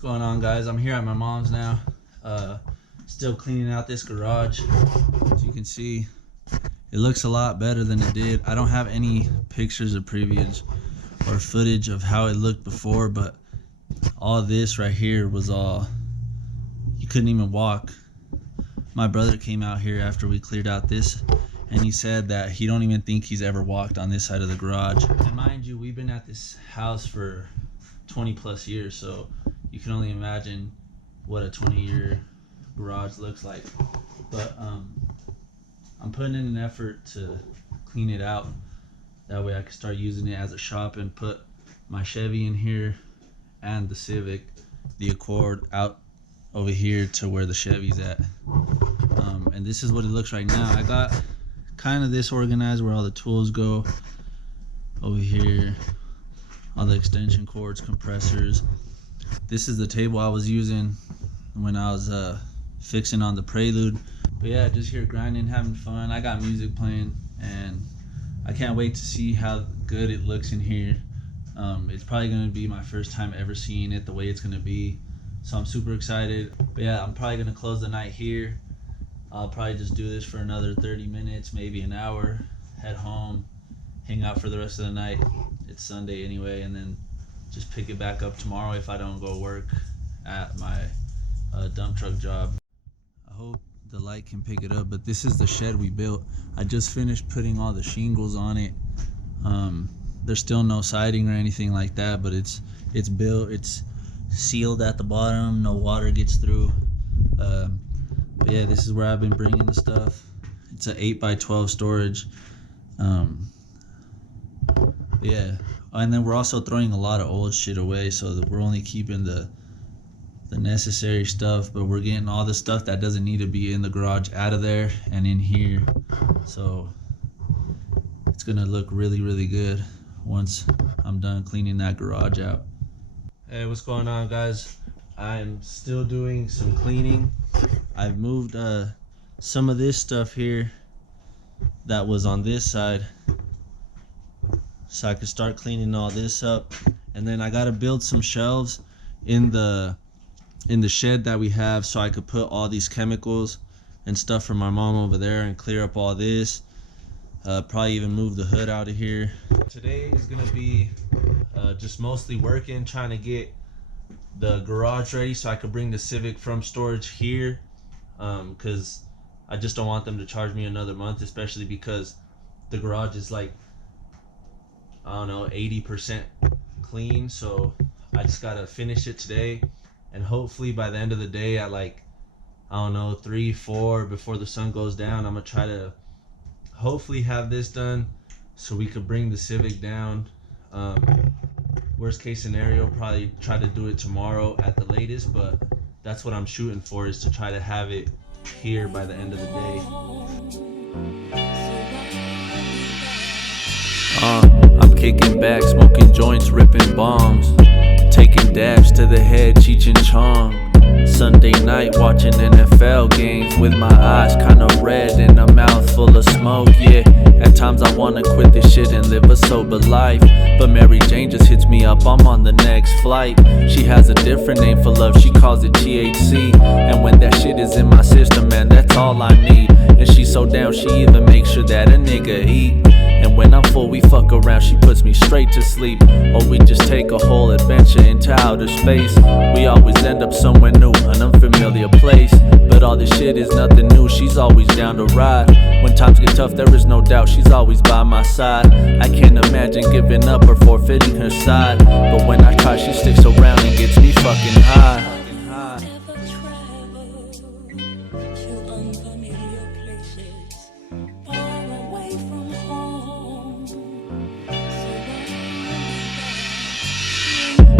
going on, guys? I'm here at my mom's now, still cleaning out this garage. As you can see, it looks a lot better than it did. I don't have any pictures of previous or footage of how it looked before, but all this right here was all, you couldn't even walk. My brother came out here after we cleared out this, and he said that he don't even think he's ever walked on this side of the garage. And mind you, we've been at this house for 20 plus years, so you can only imagine what a 20-year garage looks like. But I'm putting in an effort to clean it out. That way I can start using it as a shop and put my Chevy in here and the Civic, the Accord, out over here to where the Chevy's at. And this is what it looks right now. I got kind of this organized where all the tools go. Over here, all the extension cords, compressors. This is the table I was using when I was fixing on the Prelude. But yeah, just here grinding, having fun. I got music playing, and I can't wait to see how good it looks in here. It's probably going to be my first time ever seeing it the way it's going to be, so I'm super excited. But yeah, I'm probably going to close the night here. I'll probably just do this for another 30 minutes, maybe an hour, head home, hang out for the rest of the night. It's Sunday anyway, and then just pick it back up tomorrow if I don't go work at my dump truck job. I hope the light can pick it up, but this is the shed we built. I just finished putting all the shingles on it. There's still no siding or anything like that, but it's built, it's sealed at the bottom, no water gets through. But yeah, this is where I've been bringing the stuff. It's an 8x12 storage. Yeah, and then we're also throwing a lot of old shit away, so that we're only keeping the necessary stuff, but we're getting all the stuff that doesn't need to be in the garage out of there and in here. So it's gonna look really, really good once I'm done cleaning that garage out. Hey, what's going on, guys? I'm still doing some cleaning. I've moved some of this stuff here that was on this side, so I could start cleaning all this up. And then I gotta build some shelves in the shed that we have, so I could put all these chemicals and stuff from my mom over there and clear up all this. Probably even move the hood out of here. Today is gonna be just mostly working, trying to get the garage ready so I could bring the Civic from storage here, because I just don't want them to charge me another month, especially because the garage is like, I don't know, 80% clean. So I just gotta finish it today, and hopefully by the end of the day at like, I don't know, 3, 4 before the sun goes down, I'm gonna try to hopefully have this done so we could bring the Civic down. Worst case scenario, probably try to do it tomorrow at the latest, but that's what I'm shooting for, is to try to have it here by the end of the day. I'm kicking back, smoking joints, ripping bombs, taking dabs to the head, Cheech and Chong. Sunday night watching NFL games with my eyes kinda red and a mouth full of smoke, yeah. At times I wanna quit this shit and live a sober life, but Mary Jane just hits me up, I'm on the next flight. She has a different name for love, she calls it THC. And when that shit is in my system, man, that's all I need. And she's so down, she even makes sure that a nigga eat. And when I'm full, we fuck around, she puts me straight to sleep. Or we just take a whole adventure into outer space. We always end up somewhere new, an unfamiliar place. But all this shit is nothing new, she's always down to ride. When times get tough, there is no doubt, she's always by my side. I can't imagine giving up or forfeiting her side. But when I try, she sticks around and gets me fucking high.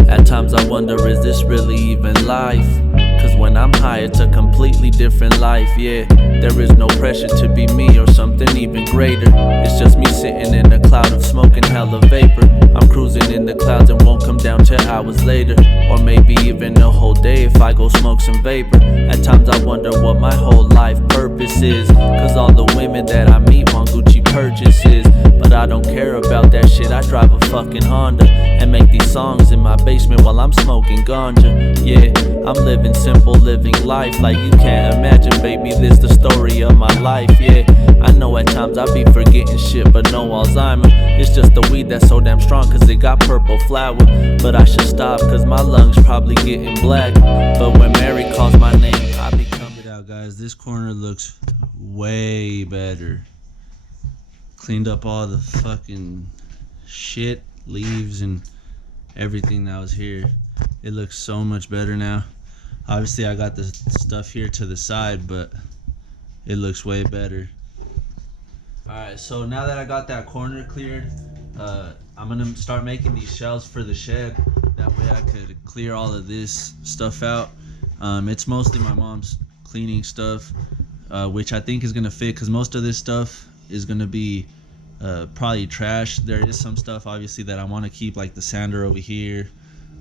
At times I wonder, is this really even life? Cause when I'm high, it's a completely different life, yeah. There is no pressure to be me or something even greater. It's just me sitting in a cloud of smoke and hella vapor. I'm cruising in the clouds and won't come down till hours later, or maybe even a whole day if I go smoke some vapor. At times I wonder what my whole life purpose is, cause all the women that I meet want Gucci purchases. But I don't care about that shit, I drive a fucking Honda and make these songs in my basement while I'm smoking ganja. Yeah, I'm living simple, living life like you can't imagine, baby, this the story of my life. Yeah, I know at times I be forgetting shit, but no Alzheimer. It's just the weed that's so damn strong cause it got purple flower. But I should stop cause my lungs probably getting black. But when Mary calls my name, I become it out, guys. This corner looks way better. Cleaned up all the fucking shit, leaves, and everything that was here. It looks so much better now. Obviously I got the stuff here to the side, but it looks way better. Alright, so now that I got that corner cleared, I'm gonna start making these shelves for the shed. That way I could clear all of this stuff out. It's mostly my mom's cleaning stuff, which I think is gonna fit because most of this stuff is gonna be probably trash. There is some stuff obviously that I want to keep, like the sander over here.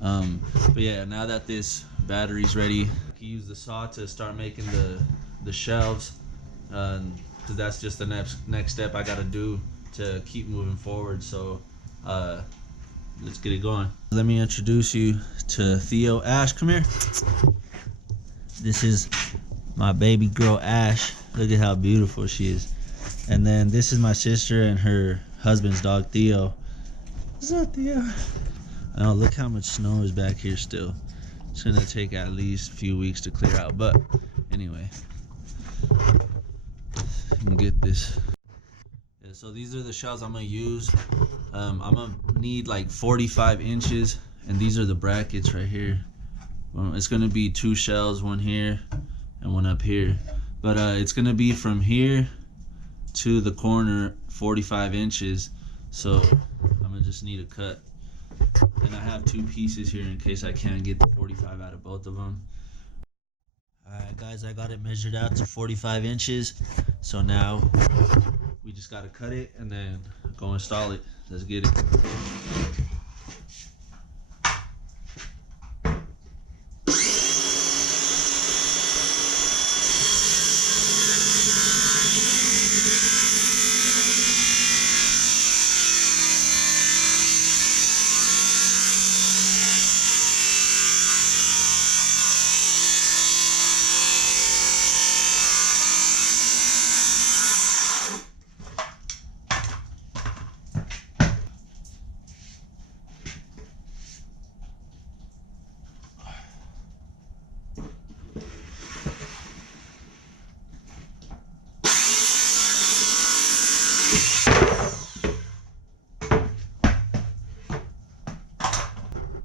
But yeah, now that this battery's ready, I can use the saw to start making the shelves, because that's just the next step I gotta do to keep moving forward. So let's get it going. Let me introduce you to Theo. Ash, come here. This is my baby girl Ash. Look at how beautiful she is. And then this is my sister and her husband's dog Theo. What's up, Theo? Oh, look how much snow is back here still. It's gonna take at least a few weeks to clear out, but anyway, I can get this. Yeah, so these are the shelves I'm gonna use. I'm gonna need like 45 inches, and these are the brackets right here. It's gonna be 2 shelves, one here and one up here, but it's gonna be from here to the corner 45 inches. So I'm gonna just need a cut, and I have 2 pieces here in case I can't get the 45 out of both of them. Alright guys, I got it measured out to 45 inches. So now we just gotta cut it and then go install it. Let's get it.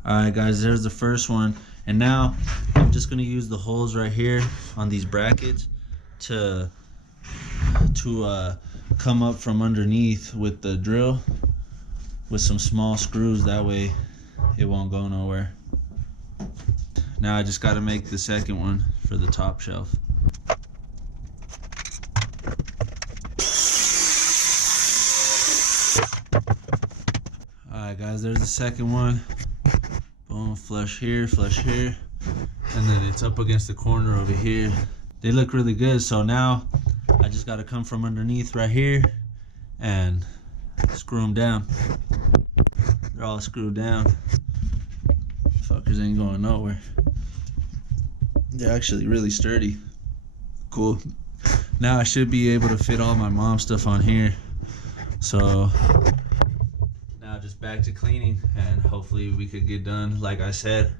Alright guys, there's the first one, and now I'm just gonna use the holes right here on these brackets to come up from underneath with the drill with some small screws. That way it won't go nowhere. Now I just got to make the second one for the top shelf. Alright guys, there's the second one. Boom, flush here, and then it's up against the corner over here. They look really good. So now I just got to come from underneath right here and screw them down. They're all screwed down. Fuckers ain't going nowhere. They're actually really sturdy. Cool. Now I should be able to fit all my mom's stuff on here. So now just back to cleaning, and hopefully we could get done. Like I said,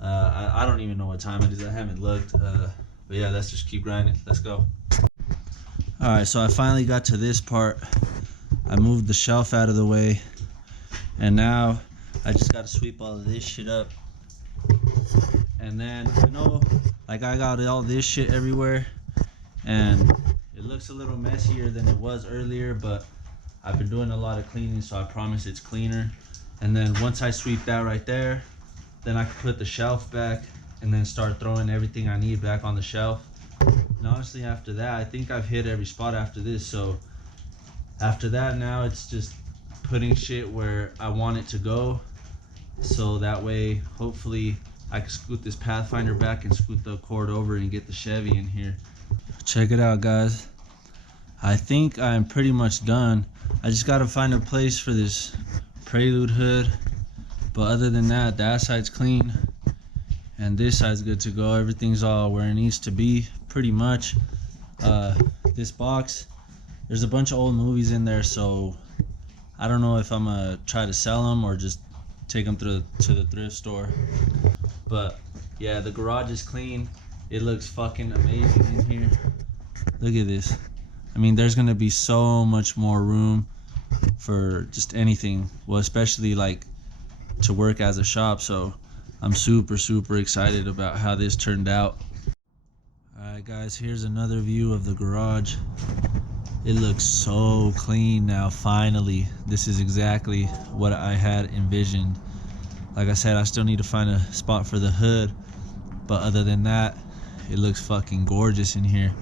I don't even know what time it is. I haven't looked. But yeah, let's just keep grinding. Let's go. Alright, so I finally got to this part. I moved the shelf out of the way, and now I just got to sweep all of this shit up. And then, you know, like I got all this shit everywhere, and it looks a little messier than it was earlier, but I've been doing a lot of cleaning, so I promise it's cleaner. And then once I sweep that right there, then I can put the shelf back and then start throwing everything I need back on the shelf. And honestly, after that, I think I've hit every spot after this. So after that, now it's just putting shit where I want it to go, so that way hopefully I can scoot this Pathfinder back and scoot the Accord over and get the Chevy in here. Check it out, guys. I think I'm pretty much done. I just gotta find a place for this Prelude hood, but other than that side's clean and this side's good to go. Everything's all where it needs to be pretty much. This box, there's a bunch of old movies in there, so I don't know if I'm gonna try to sell them or just take them to the thrift store. But yeah, the garage is clean. It looks fucking amazing in here. Look at this. I mean, there's gonna be so much more room for just anything, well, especially like to work as a shop. So I'm super excited about how this turned out. Alright guys, here's another view of the garage. It looks so clean now. Finally, this is exactly what I had envisioned. Like I said, I still need to find a spot for the hood, but other than that, it looks fucking gorgeous in here.